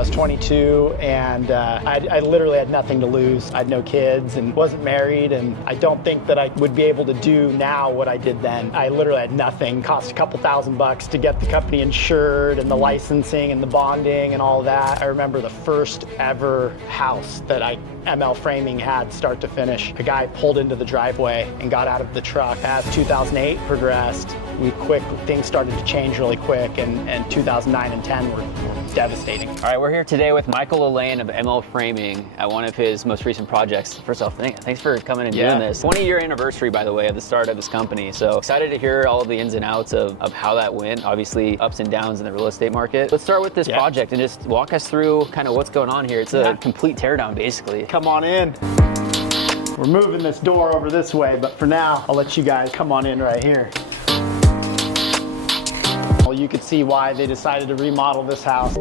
I was 22 and I literally had nothing to lose. I had no kids and wasn't married, and I don't think that I would be able to do now what I did then. I literally had nothing. Cost a couple $1,000 to get the company insured and the licensing and the bonding and all that. I remember the first ever house that ML Framing had start to finish. A guy pulled into the driveway and got out of the truck. As 2008 progressed, things started to change really quick, and 2009 and 10 were devastating. All right, we're here today with Michael LaLane of ML Framing at one of his most recent projects. First off, thanks for coming and doing this. 20-year anniversary, by the way, of the start of this company. So excited to hear all of the ins and outs of how that went. Obviously, ups and downs in the real estate market. Let's start with this project and just walk us through kind of what's going on here. It's a complete teardown, basically. Come on in. We're moving this door over this way, but for now, I'll let you guys come on in right here. Well, you could see why they decided to remodel this house.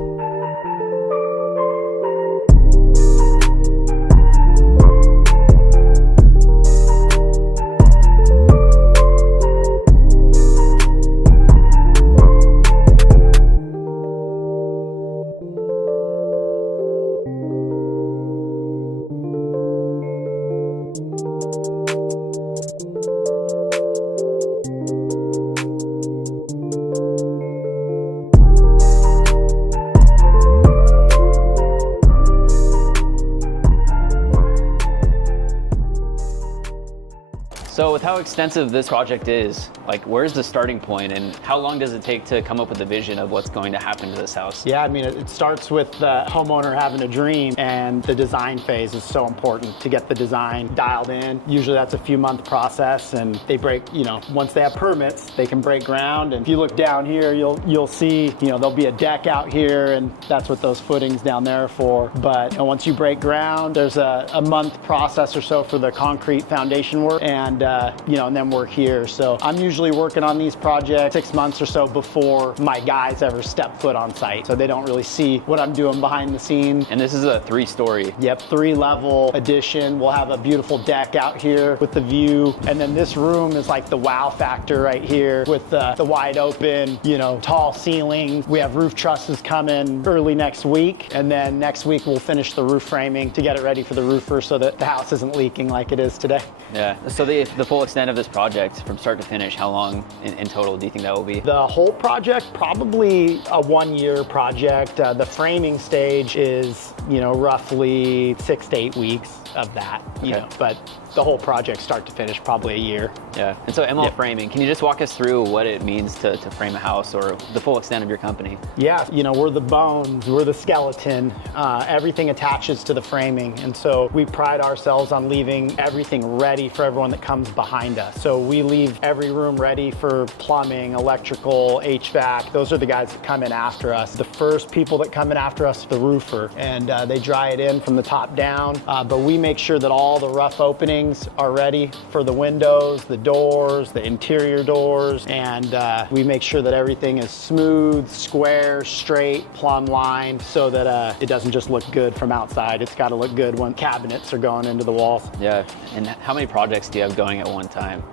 So with how extensive this project is, like where's the starting point and how long does it take to come up with a vision of what's going to happen to this house? Yeah, I mean, it starts with the homeowner having a dream, and the design phase is so important to get the design dialed in. Usually that's a few month process, and they break, once they have permits, they can break ground. And if you look down here, you'll see, there'll be a deck out here, and that's what those footings down there are for. But once you break ground, there's a month process or so for the concrete foundation work, and then we're here. So I'm usually working on these projects 6 months or so before my guys ever step foot on site. So they don't really see what I'm doing behind the scenes. And this is a 3-story. Yep, 3-level addition. We'll have a beautiful deck out here with the view. And then this room is like the wow factor right here with the wide open, tall ceilings. We have roof trusses coming early next week. And then next week we'll finish the roof framing to get it ready for the roofer so that the house isn't leaking like it is today. Yeah, so the full extent of this project from start to finish, how long in total do you think that will be? The whole project, probably a 1-year project. The framing stage is, roughly 6 to 8 weeks of that, but the whole project start to finish, probably a year. Yeah, and so ML Framing, can you just walk us through what it means to frame a house or the full extent of your company? Yeah, we're the bones, we're the skeleton. Everything attaches to the framing, and so we pride ourselves on leaving everything ready for everyone that comes behind us. So we leave every room ready for plumbing, electrical, HVAC. Those are the guys that come in after us. The first people that come in after us are the roofer, and they dry it in from the top down, but we make sure that all the rough openings are ready for the windows, the doors, the interior doors, and we make sure that everything is smooth, square, straight, plumb lined, so that it doesn't just look good from outside. It's got to look good when cabinets are going into the walls. Yeah, and how many projects do you have going at one time?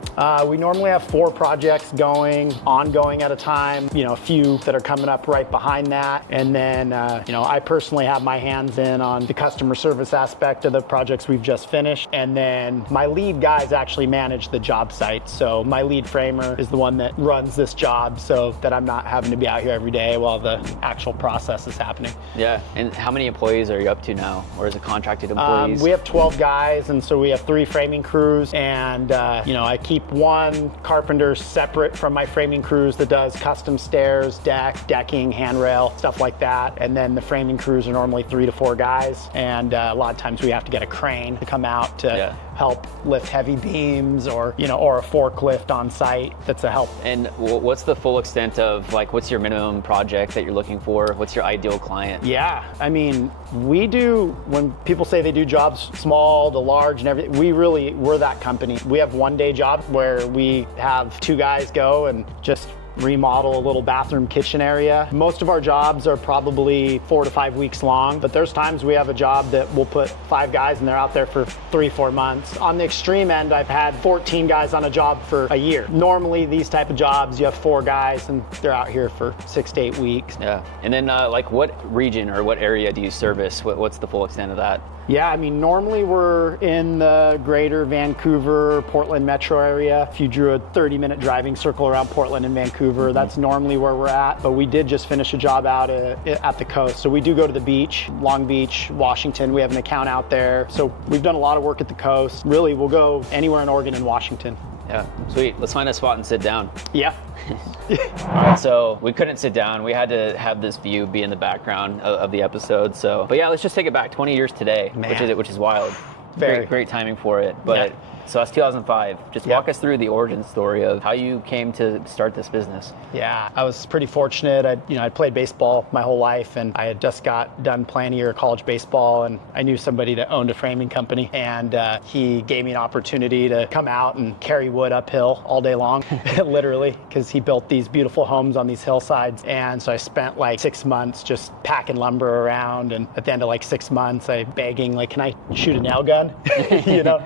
We normally have 4 projects ongoing at a time, a few that are coming up right behind that. And then, I personally have my hands in on the customer service aspect of the projects we've just finished. And then my lead guys actually manage the job site. So my lead framer is the one that runs this job so that I'm not having to be out here every day while the actual process is happening. Yeah, and how many employees are you up to now? Or is it contracted employees? We have 12 guys, and so we have 3 framing crews, and I keep one carpenter separate from my framing crews that does custom stairs, decking, handrail, stuff like that. And then the framing crews are normally 3 to 4 guys, and a lot of times we have to get a crane to come out to help lift heavy beams, or a forklift on site that's a help. And what's the full extent of, like, what's your minimum project that you're looking for? What's your ideal client? Yeah, I mean, when people say they do jobs small to large and everything, we're that company. We have 1-day jobs where we have 2 guys go and just remodel a little bathroom kitchen area. Most of our jobs are probably 4 to 5 weeks long, but there's times we have a job that we'll put 5 guys and they're out there for 3-4 months. On the extreme end, I've had 14 guys on a job for a year. Normally these type of jobs, you have 4 guys and they're out here for 6 to 8 weeks. Yeah. And then like what region or what area do you service? What's the full extent of that? Yeah, I mean, normally we're in the Greater Vancouver, Portland metro area. If you drew a 30-minute driving circle around Portland and Vancouver, that's normally where we're at. But we did just finish a job out at the coast. So we do go to the beach, Long Beach, Washington. We have an account out there. So we've done a lot of work at the coast. Really, we'll go anywhere in Oregon and Washington. Yeah, sweet. Let's find a spot and sit down. Yeah. All right, so we couldn't sit down. We had to have this view be in the background of the episode. So, but yeah, let's just take it back 20 years today, which is wild. Great timing for it. But so that's 2005. Just walk us through the origin story of how you came to start this business. Yeah, I was pretty fortunate. I'd played baseball my whole life, and I had just got done playing a year of college baseball, and I knew somebody that owned a framing company, and he gave me an opportunity to come out and carry wood uphill all day long, literally, because he built these beautiful homes on these hillsides. And so I spent like 6 months just packing lumber around, and at the end of like 6 months, I begging, like, can I shoot a nail gun? You know?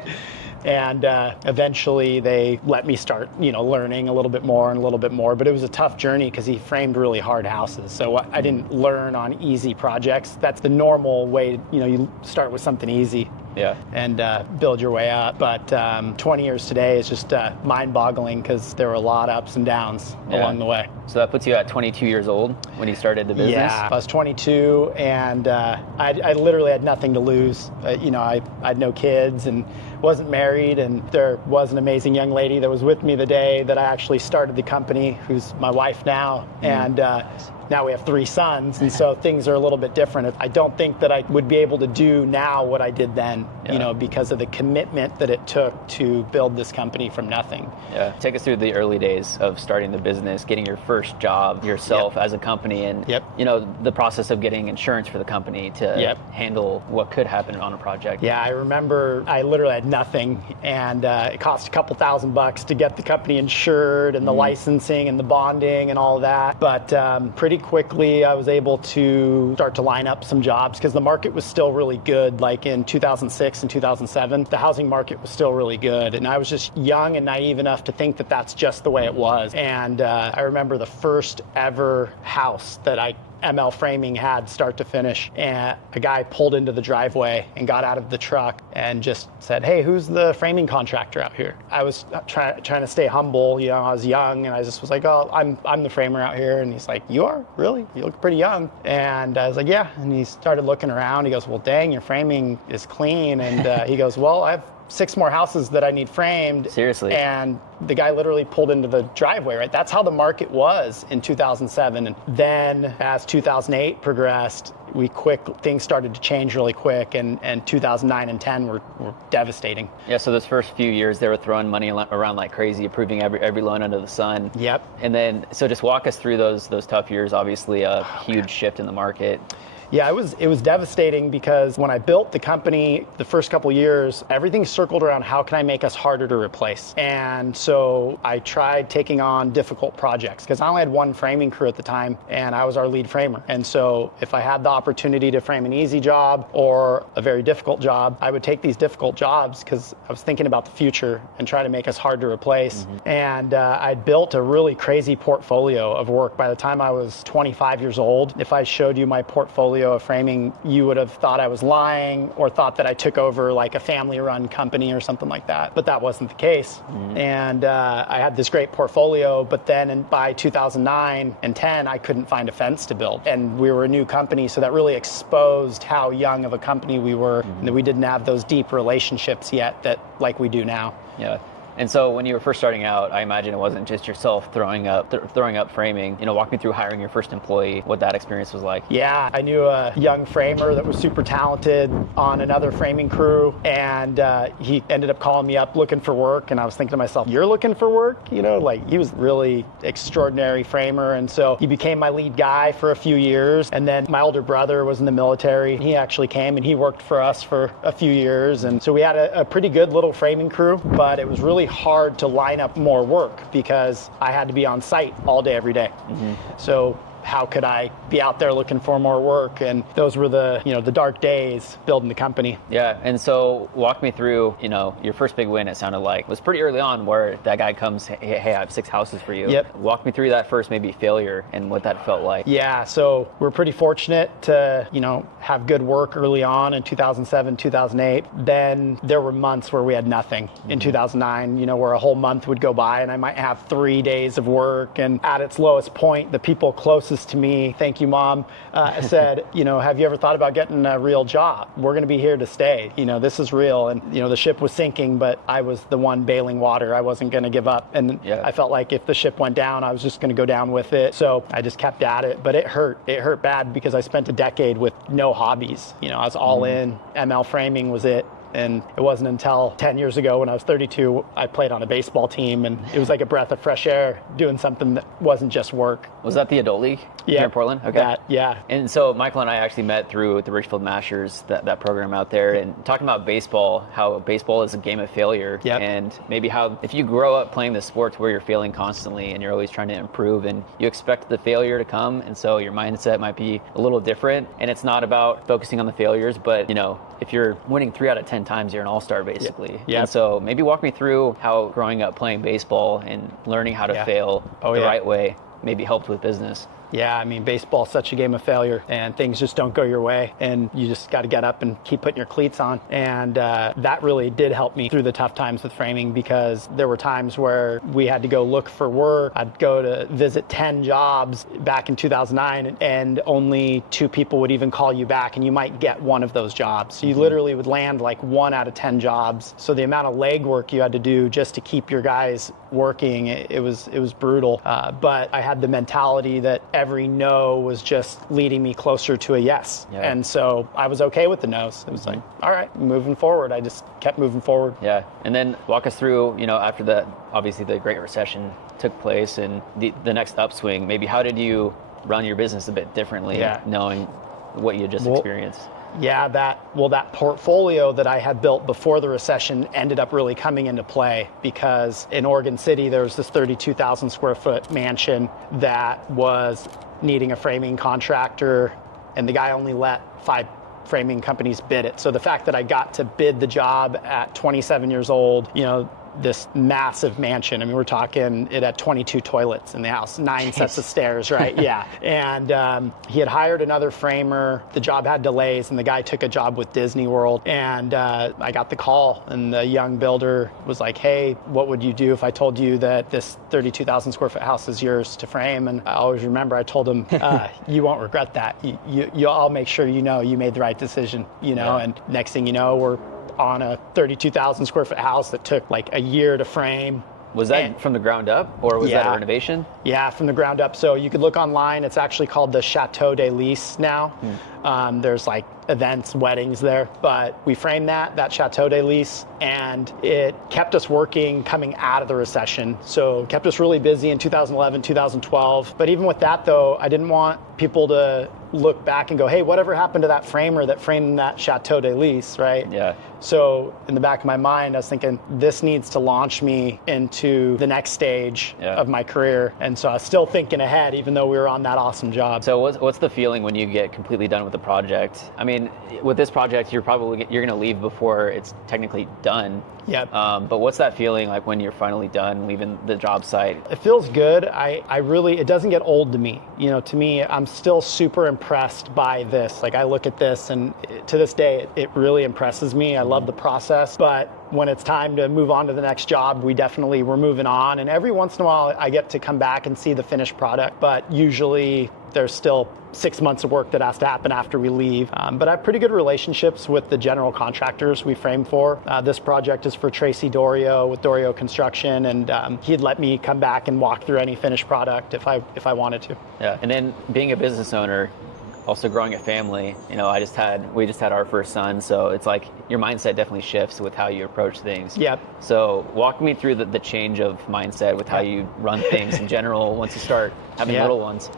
And eventually they let me start, learning a little bit more, but it was a tough journey because he framed really hard houses. So I didn't learn on easy projects. That's the normal way, you start with something easy. Yeah. And build your way up. But 20 years today is just mind-boggling because there were a lot of ups and downs along the way. So that puts you at 22 years old when you started the business? Yeah, I was 22, and I literally had nothing to lose. I had no kids and wasn't married, and there was an amazing young lady that was with me the day that I actually started the company, who's my wife now. And now we have 3 sons, and so things are a little bit different. I don't think that I would be able to do now what I did then, because of the commitment that it took to build this company from nothing. Yeah, take us through the early days of starting the business, getting your first job yourself as a company, and the process of getting insurance for the company to handle what could happen on a project. Yeah, I remember I literally had nothing, and it cost a couple $1,000 to get the company insured, and the licensing and the bonding and all of that. But pretty quickly I was able to start to line up some jobs because the market was still really good. Like in 2006 and 2007, the housing market was still really good, and I was just young and naive enough to think that that's just the way it was. And I remember the first ever house that ML Framing had start to finish, and a guy pulled into the driveway and got out of the truck and just said, "Hey, who's the framing contractor out here?" I was trying to stay humble, I was young, and I just was like, "Oh, I'm the framer out here." And he's like, "You are? Really? You look pretty young." And I was like, "Yeah." And he started looking around. He goes, "Well, dang, your framing is clean." And he goes, "Well, I have 6 more houses that I need framed." Seriously? And the guy literally pulled into the driveway, right? That's how the market was in 2007. And then as 2008 progressed, things started to change really quick, and 2009 and 10 were devastating. Yeah, so those first few years they were throwing money around like crazy, approving every loan under the sun. Yep. And then, so just walk us through those tough years, obviously a huge shift in the market. Yeah, it was devastating because when I built the company, the first couple years, everything circled around how can I make us harder to replace. And so I tried taking on difficult projects because I only had 1 framing crew at the time, and I was our lead framer. And so if I had the opportunity to frame an easy job or a very difficult job, I would take these difficult jobs because I was thinking about the future and try to make us hard to replace. And I'd built a really crazy portfolio of work. By the time I was 25 years old, if I showed you my portfolio of framing, you would have thought I was lying or thought that I took over like a family-run company or something like that. But that wasn't the case. And I had this great portfolio, but then by 2009 and 10, I couldn't find a fence to build. And we were a new company, so that really exposed how young of a company we were, and that we didn't have those deep relationships yet that like we do now. Yeah. And so when you were first starting out, I imagine it wasn't just yourself throwing up framing. Walk me through hiring your first employee, what that experience was like. Yeah, I knew a young framer that was super talented on another framing crew, and he ended up calling me up looking for work, and I was thinking to myself, "You're looking for work?" He was really extraordinary framer, and so he became my lead guy for a few years. And then my older brother was in the military. He actually came and he worked for us for a few years, and so we had a pretty good little framing crew, but it was really hard to line up more work because I had to be on site all day, every day. So how could I be out there looking for more work? And those were the, the dark days building the company. Yeah, and so walk me through, your first big win, it sounded like, was pretty early on where that guy comes, hey, I have 6 houses for you. Yep. Walk me through that first maybe failure and what that felt like. Yeah, so we're pretty fortunate to, have good work early on in 2007, 2008. Then there were months where we had nothing. In 2009, where a whole month would go by and I might have 3 days of work. And at its lowest point, the people closest to me, thank you, Mom, said, have you ever thought about getting a real job? We're going to be here to stay. This is real. And, the ship was sinking, but I was the one bailing water. I wasn't going to give up. And I felt like if the ship went down, I was just going to go down with it. So I just kept at it. But it hurt. It hurt bad because I spent a decade with no hobbies. I was all in. ML framing was it. And it wasn't until 10 years ago when I was 32, I played on a baseball team, and it was like a breath of fresh air doing something that wasn't just work. Was that the Adult League here in Portland? Okay. Yeah. And so Michael and I actually met through the Richfield Mashers, that program out there, and talking about baseball, how baseball is a game of failure, and maybe how if you grow up playing the sports where you're failing constantly and you're always trying to improve and you expect the failure to come, and so your mindset might be a little different, and it's not about focusing on the failures, but if you're winning 3 out of 10 times, you're an all-star basically. And so maybe walk me through how growing up playing baseball and learning how to fail the right way maybe helped with business. Yeah, I mean, baseball's such a game of failure, and things just don't go your way, and you just got to get up and keep putting your cleats on. And that really did help me through the tough times with framing, because there were times where we had to go look for work. I'd go to visit 10 jobs back in 2009, and only 2 people would even call you back, and you might get one of those jobs. So you literally would land like 1 out of 10 jobs. So the amount of legwork you had to do just to keep your guys working, it was brutal. But I had the mentality that every no was just leading me closer to a yes. And so I was okay with the no's. It was like, all right, moving forward. I just kept moving forward. Yeah. And then walk us through, after that, obviously the Great Recession took place and the next upswing, maybe how did you run your business a bit differently, knowing what you just experienced? Yeah, that portfolio that I had built before the recession ended up really coming into play, because in Oregon City, there was this 32,000 square foot mansion that was needing a framing contractor, and the guy only let 5 framing companies bid it. So the fact that I got to bid the job at 27 years old, this massive mansion. I mean, we're talking it had 22 toilets in the house, 9 sets of stairs, right? And he had hired another framer. The job had delays, and the guy took a job with Disney World. And I got the call, and the young builder was like, hey, what would you do if I told you that this 32,000 square foot house is yours to frame? And I always remember I told him, you won't regret that. I'll make sure you made the right decision, and next thing you know, we're on a 32,000 square foot house that took like a year to frame. Was that from the ground up, or was that a renovation? Yeah, from the ground up. So you could look online. It's actually called the Chateau des Lys now. There's like events, weddings there. But we framed that Chateau des Lys, and it kept us working coming out of the recession. So it kept us really busy in 2011, 2012. But even with that, though, I didn't want people to look back and go, hey, whatever happened to that framer that framed that Chateau des Lys, right? Yeah. So in the back of my mind, I was thinking, this needs to launch me into the next stage of my career. And so I was still thinking ahead, even though we were on that awesome job. So what's the feeling when you get completely done with the project? I mean, with this project, you're going to leave before it's technically done. Yep. But what's that feeling like when you're finally done leaving the job site? It feels good. It doesn't get old to me. To me, I'm still super impressed by this. Like, I look at this, and to this day, it really impresses me. I love the process. But when it's time to move on to the next job, we're moving on. And every once in a while, I get to come back and see the finished product. But usually, there's still 6 months of work that has to happen after we leave. But I have pretty good relationships with the general contractors we frame for. This project is for Tracy Dorio with Dorio Construction, and he'd let me come back and walk through any finished product if I wanted to. Yeah, and then being a business owner, also growing a family, we just had our first son, so it's like your mindset definitely shifts with how you approach things. Yep. So walk me through the change of mindset with how you run things in general once you start having little ones.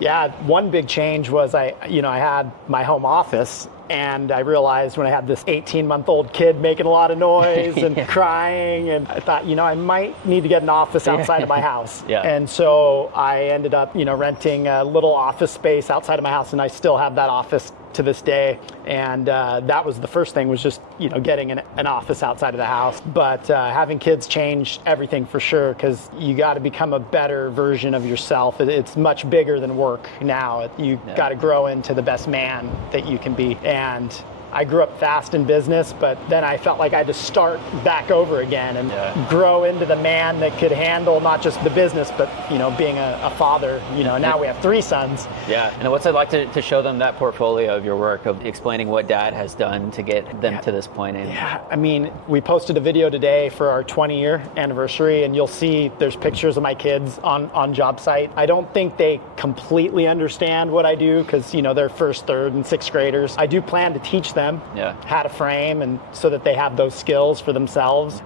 Yeah, one big change was I had my home office And I realized when I had this 18-month-old kid making a lot of noise and crying, and I thought, I might need to get an office outside of my house. Yeah. And so I ended up, renting a little office space outside of my house, and I still have that office to this day. And that was the first thing, was just getting an office outside of the house. But having kids changed everything for sure, because you got to become a better version of yourself. It's much bigger than work now. You got to grow into the best man that you can be. And I grew up fast in business, but then I felt like I had to start back over again and grow into the man that could handle not just the business, but being a father. Now we have 3 sons. Yeah, and what's it like to show them that portfolio of your work, of explaining what Dad has done to get them to this point? Yeah, I mean, we posted a video today for our 20-year anniversary, and you'll see there's pictures of my kids on job site. I don't think they completely understand what I do, because they're first, third, and sixth graders. I do plan to teach them how to frame, and so that they have those skills for themselves.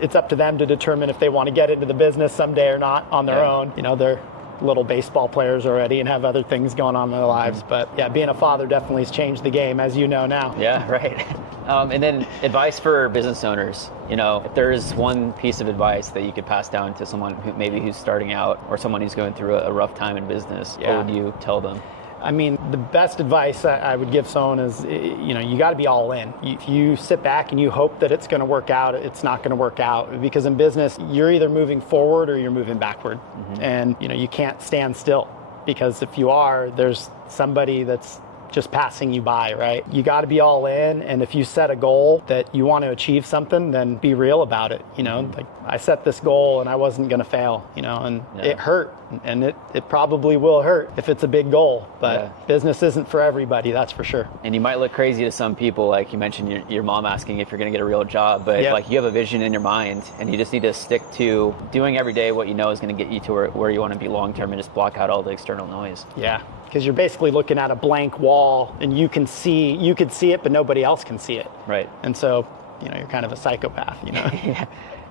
It's up to them to determine if they want to get into the business someday or not on their own. They're little baseball players already and have other things going on in their lives. But yeah, being a father definitely has changed the game, as you know now. Yeah, right. And then advice for business owners. If there is one piece of advice that you could pass down to someone who's starting out, or someone who's going through a rough time in business, what would you tell them? I mean, the best advice I would give someone is, you got to be all in. If you sit back and you hope that it's going to work out, it's not going to work out. Because in business, you're either moving forward or you're moving backward. And, you can't stand still, because if you are, there's somebody that's just passing you by, right? You got to be all in. And if you set a goal that you want to achieve something, then be real about it. Like I set this goal and I wasn't going to fail, and it hurt, and it probably will hurt if it's a big goal, but business isn't for everybody, that's for sure. And you might look crazy to some people, like you mentioned your mom asking if you're going to get a real job, but like you have a vision in your mind, and you just need to stick to doing every day what you know is going to get you to where you want to be long term, and just block out all the external noise. Yeah. Because you're basically looking at a blank wall, and you could see it, but nobody else can see it. Right. And so, you're kind of a psychopath, Yeah.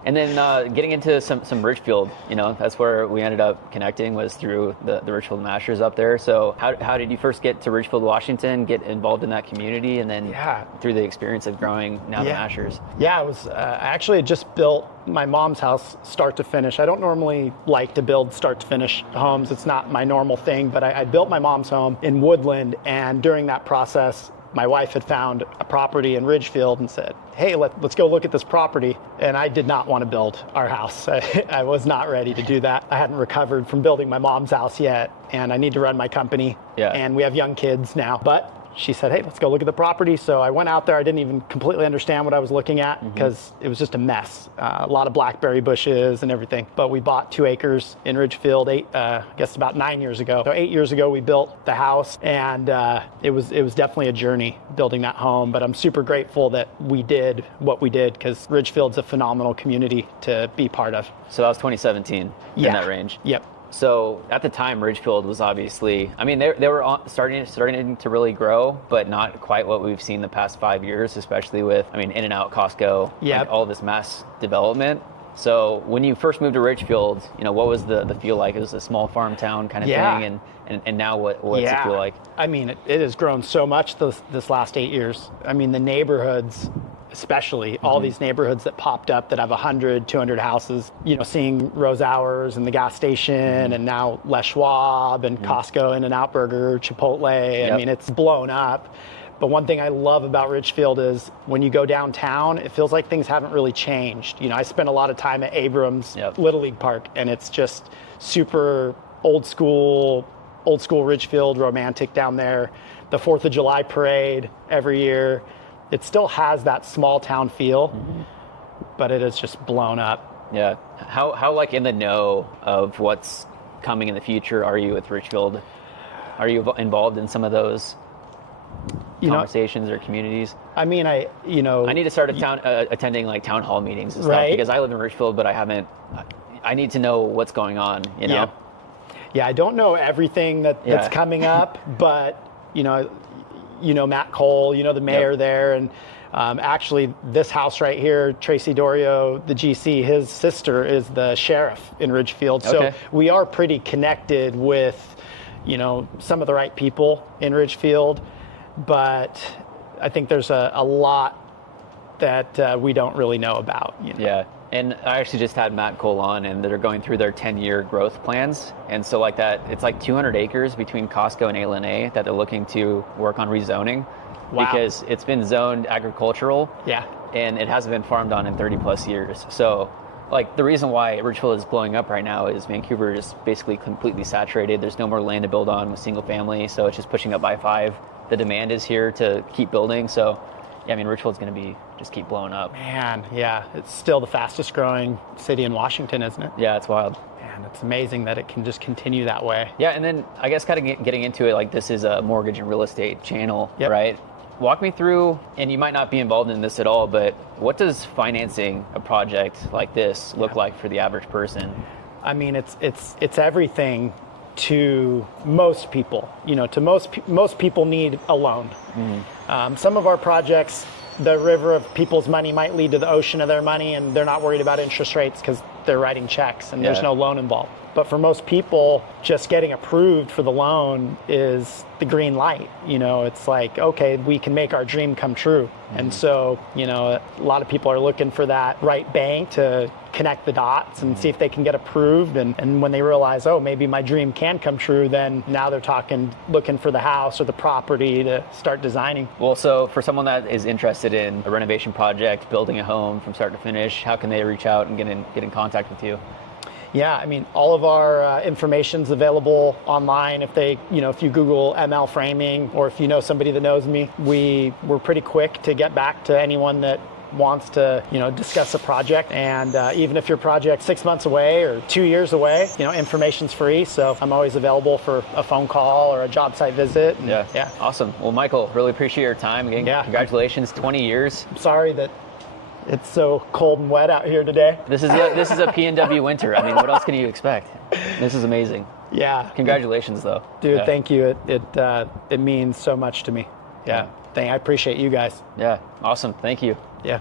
And then getting into some Richfield, that's where we ended up connecting, was through the Richfield Mashers up there. So how did you first get to Richfield, Washington, get involved in that community, and then through the experience of growing now the Mashers? Yeah, I was actually just built my mom's house start to finish. I don't normally like to build start to finish homes. It's not my normal thing, but I built my mom's home in Woodland, and during that process, my wife had found a property in Ridgefield and said, hey, let's go look at this property. And I did not want to build our house. I was not ready to do that. I hadn't recovered from building my mom's house yet, and I need to run my company. And we have young kids now. But she said, hey, let's go look at the property. So I went out there. I didn't even completely understand what I was looking at, because it was just a mess. A lot of blackberry bushes and everything. But we bought 2 acres in Ridgefield, I guess about 9 years ago. So 8 years ago, we built the house, and it was definitely a journey building that home. But I'm super grateful that we did what we did, because Ridgefield's a phenomenal community to be part of. So that was 2017 in that range? Yep. So at the time, Ridgefield was obviously, I mean, they were starting to really grow, but not quite what we've seen the past 5 years, especially with, In-N-Out, Costco, like all this mass development. So when you first moved to Ridgefield, what was the feel like? It was a small farm town kind of thing, and now what's it feel like? It has grown so much this last 8 years. The neighborhoods, especially all these neighborhoods that popped up that have 100, 200 houses, seeing Rose Hours and the gas station, and now Les Schwab and Costco, In-N-Out Burger, Chipotle. It's blown up. But one thing I love about Richfield is when you go downtown, it feels like things haven't really changed. I spent a lot of time at Abrams Little League Park, and it's just super old school Richfield, romantic down there. The 4th of July parade every year. It still has that small town feel, but it has just blown up. Yeah. How like in the know of what's coming in the future are you with Richfield? Are you involved in some of those conversations or communities? I need to start attending like town hall meetings and stuff, because I live in Richfield, but I need to know what's going on, Yeah, I don't know everything that's coming up, but Matt Cole, the mayor there, and actually this house right here, Tracy Dorio, the GC, his sister is the sheriff in Ridgefield. So we are pretty connected with, some of the right people in Ridgefield, but I think there's a lot that we don't really know about. Yeah. And I actually just had Matt Cole on, and they're going through their 10-year growth plans. And so like that, it's like 200 acres between Costco and A that they're looking to work on rezoning. Wow. Because it's been zoned agricultural. Yeah. And it hasn't been farmed on in 30 plus years. So like the reason why Ridgefield is blowing up right now is Vancouver is basically completely saturated. There's no more land to build on with single family. So it's just pushing up by 5. The demand is here to keep building. So yeah, I mean, Ridgefield's going to be just keep blowing up. Man, yeah, it's still the fastest growing city in Washington, isn't it? Yeah, it's wild. Man, it's amazing that it can just continue that way. Yeah, and then I guess kind of getting into it, like this is a mortgage and real estate channel, Yep. right? Walk me through, and you might not be involved in this at all, but what does financing a project like this look like for the average person? I mean, it's everything to most people. To most people need a loan. Some of our projects, the river of people's money might lead to the ocean of their money, and they're not worried about interest rates because they're writing checks and there's no loan involved. But for most people, just getting approved for the loan is the green light. It's like, okay, we can make our dream come true. And so, a lot of people are looking for that right bank to connect the dots and see if they can get approved. And when they realize, oh, maybe my dream can come true, then now they're looking for the house or the property to start designing. Well, so for someone that is interested in a renovation project, building a home from start to finish, how can they reach out and get in contact with you? Yeah, I mean, all of our information's available online. If you Google ML Framing, or if you know somebody that knows me, we're pretty quick to get back to anyone that wants to, discuss a project. And even if your project's 6 months away or 2 years away, information's free. So I'm always available for a phone call or a job site visit. And, yeah. Awesome. Well, Michael, really appreciate your time. Again, congratulations, 20 years. I'm sorry that it's so cold and wet out here today. This is a PNW winter. I mean, what else can you expect? This is amazing. Yeah. Congratulations, though. Dude, thank you. It means so much to me. Yeah. I appreciate you guys. Yeah. Awesome. Thank you. Yeah.